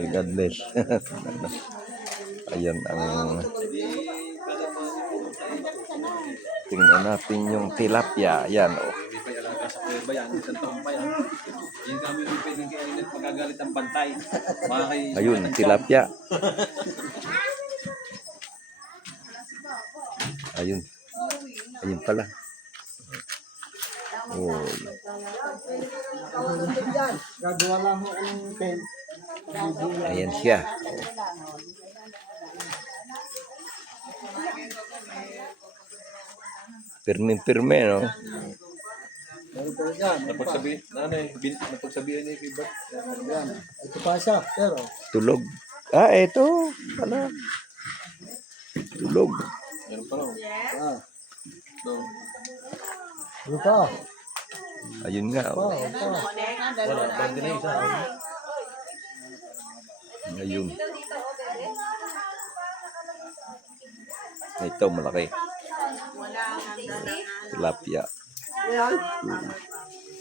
My goodness. Ayan ang... Tingnan natin yung tilapia. Ayan, oh. Hindi pa ilaga sa kuweba yan. Isang taon pa yan. Hindi kami pwedeng kainin at magagalit ang bantay. Ayun, tilapia. Ayun. Ayun pala. Oh. Gagawa lang ako ng pen. Ayan siya. Pirme-pirme, no? Meron pa rin yan. Napagsabihan niya kay Bert. Yan. Ito pa siya. Pero, Tulog. Ah, eto. Pala. Tulog. Meron pa lang. ah. No. Ito pa. Ayun nga. Oh. Wala. Bandi na isa. Ayun. Ito, malaki. Tilapia.